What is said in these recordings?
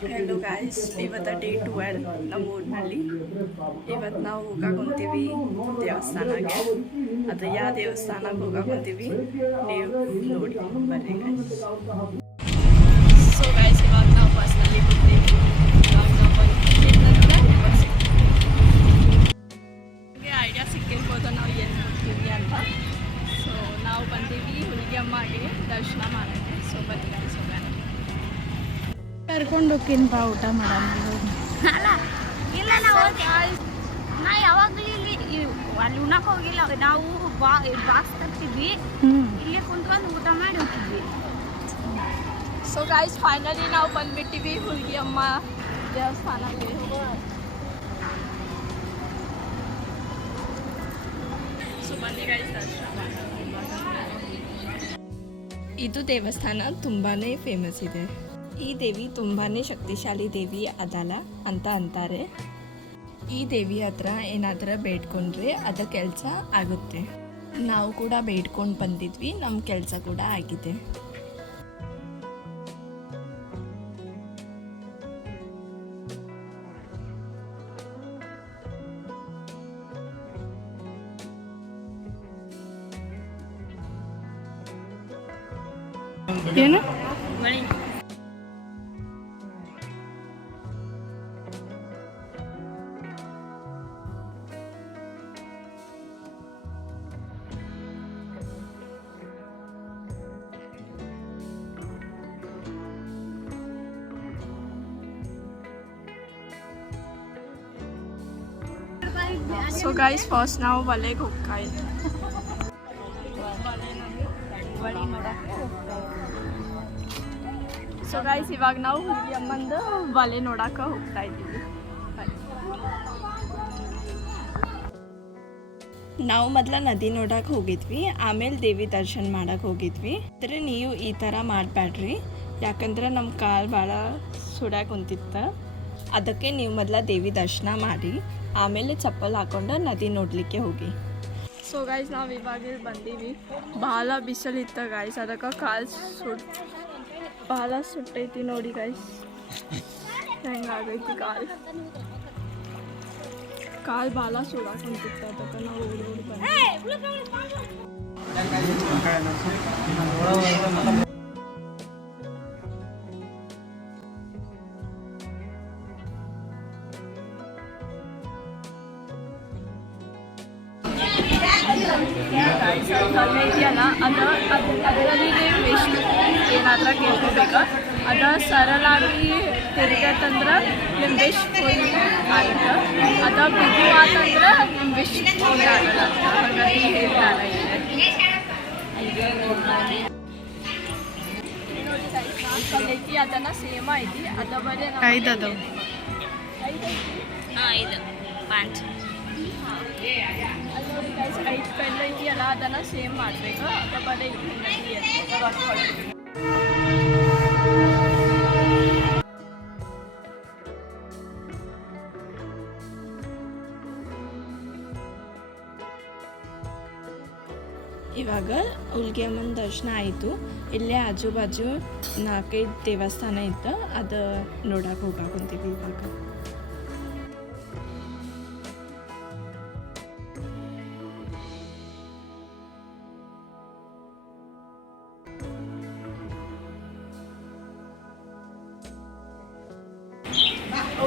Hello guys ಇವತ್ತು day twelve ನಮ್ಮ ಊರಿನಲ್ಲಿ. ಇವತ್ತು ನಾವು ಹೋಗಾಕೊಂತೀವಿ ದೇವಸ್ಥಾನಕ್ಕೆ. ಅದು ಯಾವ ದೇವಸ್ಥಾನಕ್ಕೆ ಹೋಗಾಕೊಂತೀವಿ? ನೀವು ನೋಡಿ, ಬರ್ರಿ ಸೊ ಕರ್ಕೊಂಡು ಹೋಗ್ತೀನಿಪ್ಪ ಊಟ ಮಾಡಂಗಿಲ್ಲ ಅಲ್ಲ ಇಲ್ಲ ನಾ ಹೋಗಿ ನಾ ಯಾವಾಗಲೂ ಇಲ್ಲಿ ಅಲ್ಲಿ ಉಣ್ಣಕ್ಕೆ ಹೋಗಿಲ್ಲ. ನಾವು ಬಾಕ್ಸ್ ತರ್ತಿದ್ವಿ. ಹ್ಞೂ ಇಲ್ಲಿ ಕುಂತ್ಕೊಂಡು ಊಟ ಮಾಡಿ ಹೋಗ್ತಿದ್ವಿ. ಸೊ ಗಾಯ್ಸ್ ಫೈನಲಿ ನಾವು ಬಂದ್ಬಿಟ್ಟಿವಿ ಹುಡುಗಿ ಅಮ್ಮ ದೇವಸ್ಥಾನಕ್ಕೆ. ಸೊ ಬನ್ನಿ ಮಾಡೋಣ. ಇದು ದೇವಸ್ಥಾನ ತುಂಬಾನೇ ಫೇಮಸ್ ಇದೆ. ಈ ದೇವಿ ತುಂಬಾ ಶಕ್ತಿಶಾಲಿ ದೇವಿ ಅದಲ್ಲ ಅಂತ ಅಂತಾರೆ. ಈ ದೇವಿ ಹತ್ರ ಏನಾದರೂ ಬೇಡ್ಕೊಂಡ್ರೆ ಅದ ಕೆಲಸ ಆಗುತ್ತೆ. ನಾವು ಕೂಡ ಬೇಡ್ಕೊಂಡು ಬಂದಿದ್ವಿ ನಮ್ಮ ಕೆಲಸ ಕೂಡ ಆಗಿದೆ. ಏನು? ಸೊ ಗೈಸ್ ಫಸ್ಟ್ ನಾವು ಒಲೆಗೆ ಹೋಗ್ತಾ ಇದ್ವಿ. ಸೊ ಇವಾಗ ನಾವು ಹುಡುಗಿ ಅಮ್ಮಂದು ಬಲೆ ನೋಡಕ್ಕೆ ಹೋಗ್ತಾ ಇದ್ದೀವಿ. ನಾವು ಮೊದಲ ನದಿ ನೋಡಕ್ಕೆ ಹೋಗಿದ್ವಿ, ಆಮೇಲೆ ದೇವಿ ದರ್ಶನ ಮಾಡಕ್ಕೆ ಹೋಗಿದ್ವಿ. ಆದರೆ ನೀವು ಈ ಥರ ಮಾಡಬೇಡ್ರಿ ಯಾಕಂದ್ರೆ ನಮ್ಮ ಕಾಲು ಭಾಳ ಸುಡಕ್ಕೆ ಕುಂತಿತ್ತು. ಅದಕ್ಕೆ ನೀವು ಮೊದಲ ದೇವಿ ದರ್ಶನ ಮಾಡಿ ಆಮೇಲೆ ಚಪ್ಪಲ್ ಹಾಕೊಂಡು ನದಿ ನೋಡಲಿಕ್ಕೆ ಹೋಗಿ. ಸೊ ಗಾಯ್ಸ್ ನಾವು ಇವಾಗ ಇಲ್ಲಿ ಬಂದೀವಿ. ಭಾಳ ಬಿಸಿಲಿತ್ತು ಗಾಯ್ಸ್ ಅದಕ್ಕೆ ಕಾಲು ಸುಡ್ ಭಾಳ ಸುಟ್ಟೈತಿ ನೋಡಿ ಗಾಯ್ಸ್ ಹೆಂಗಾಗೈತಿ ಕಾಲು? ಕಾಲು ಭಾಳ ಸುಡಾಕೊಂತಿತ್ತು ಅದಕ್ಕೆ ನಾವು ಓಡಿ ಓಡಿ ಬಂದ್ವಿ ಇದೆಯಲ್ಲ? ಅದು ಅದು ಅದರಲ್ಲಿ ವೇಸ್ಟ್ ಏನಾದ್ರೂ ಕೇಳ್ಕೋಬೇಕು? ಅದು ಸರಳಾಗಿ ತೆರಿಗತ್ತಂದ್ರೆ ನಿಮ್ಮ ವಿಶ್ ಫುಲ್ ಆಗುತ್ತೆ. ಅದು ಬಿದ್ದು ಆತಂದ್ರೆ ನಿಮ್ಮ ವಿಶ್ ಫುಲ್ ಆಗಲ್ಲ ಹಾಗಾಗಿ ಹೇಳ್ತಾರೆ ಐತಿ ಅದನ್ನ ಸೇಮ್ ಐತಿ ಅದ ಬರೀ ಐದು ಹಾಂ ಇದು ಪಾಂಚ್. ಐದು ಪೆನ್ ಇದೆಯಲ್ಲ ಅದನ್ನು ಸೇಮ್ ಮಾಡಬೇಕು. ಅದಕ್ಕೆ ಇವಾಗ ಹುಲ್ಗೆ ಅಮ್ಮನ ದರ್ಶನ ಆಯಿತು. ಇಲ್ಲೇ ಆಜು ಬಾಜು ನಾಲ್ಕೈದು ದೇವಸ್ಥಾನ ಇತ್ತು. ಅದು ನೋಡಕ್ಕೆ ಹೋಗಾಕಂತೀವಿ ಇವಾಗ.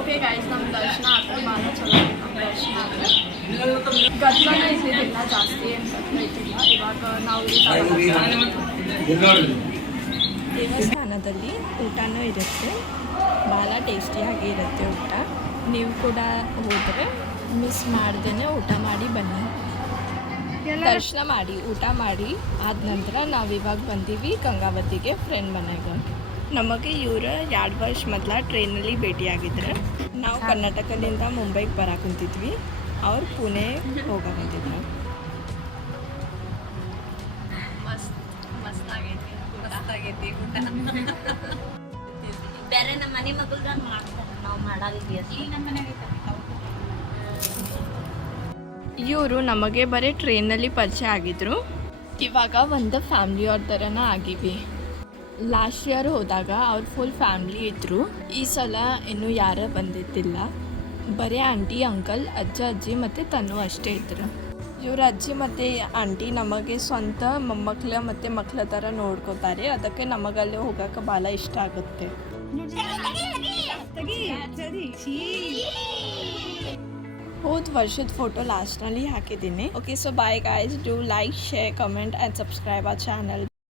ಓಕೆ ಗಾಯ್ಸ್ ನಮ್ಮ ದರ್ಶನ ಆದ್ರೆ ಭಾಳ ಚಲೋ ನಮ್ಮ ದರ್ಶನ ಆದರೆ ಇದ್ದಿದ್ದಿಲ್ಲ ಜಾಸ್ತಿ ಏನು ಇವಾಗ ನಾವು ದೇವಸ್ಥಾನದಲ್ಲಿ ಊಟನೂ ಇರುತ್ತೆ. ಭಾಳ ಟೇಸ್ಟಿಯಾಗಿ ಇರುತ್ತೆ ಊಟ. ನೀವು ಕೂಡ ಹೋದರೆ ಮಿಸ್ ಮಾಡ್ದೇ ಊಟ ಮಾಡಿ ಬನ್ನಿ. ದರ್ಶನ ಮಾಡಿ, ಊಟ ಮಾಡಿ. ಆದ ನಂತರ ನಾವು ಇವಾಗ ಬಂದೀವಿ ಗಂಗಾವತಿಗೆ ಫ್ರೆಂಡ್ ಮನೆಗೆ. ನಮಗೆ ಇವರು ಎರಡು ವರ್ಷ ಮೊದಲ ಟ್ರೈನಲ್ಲಿ ಭೇಟಿಯಾಗಿದ್ರು. ನಾವು ಕರ್ನಾಟಕದಿಂದ ಮುಂಬೈಗೆ ಬರಕ್ಕೆ ಕುಂತಿದ್ವಿ. ಅವ್ರು ಪುಣೆ ಹೋಗಕ್ಕೆ ಕುಂತಿದ್ರು. ಮಸ್ತ್ ಮಸ್ತ್ ಆಗೈತಿ ಮಸ್ತ್ ಆಗೈತಿ ಊಟ. ಬೇರೆ ನಮ್ಮ ಮನೆ ಮಾಡ್ತಾರೆ ನಾವು ಇವರು ನಮಗೆ ಬರೀ ಟ್ರೈನಲ್ಲಿ ಪರಿಚಯ ಆಗಿದ್ರು. ಇವಾಗ ಒಂದು ಫ್ಯಾಮಿಲಿ ಅವ್ರ ಥರನ ಆಗಿವಿ. ಲಾಸ್ಟ್ ಇಯರ್ ಹೋದಾಗ ಅವ್ರ ಫುಲ್ ಫ್ಯಾಮಿಲಿ ಇದ್ದರು ಈ ಸಲ ಇನ್ನೂ ಯಾರೂ ಬಂದಿದ್ದಿಲ್ಲ. ಬರೀ ಆಂಟಿ ಅಂಕಲ್ ಅಜ್ಜ, ಅಜ್ಜಿ ಮತ್ತು ತನು ಅಷ್ಟೇ ಇದ್ದರು ಇವ್ರ ಅಜ್ಜಿ ಮತ್ತು ಆಂಟಿ ನಮಗೆ ಸ್ವಂತ ಮೊಮ್ಮಕ್ಕಳ ಮತ್ತು ಮಕ್ಳ ಥರ ನೋಡ್ಕೋತಾರೆ. ಅದಕ್ಕೆ ನಮಗಲ್ಲಿ ಹೋಗೋಕೆ ಭಾಳ ಇಷ್ಟ ಆಗುತ್ತೆ. ಹೋದ ವರ್ಷದ ಫೋಟೋ ಲಾಸ್ಟ್ನಲ್ಲಿ ಹಾಕಿದ್ದೀನಿ. Okay so bye guys do like share comment and subscribe ಆ ಚಾನಲ್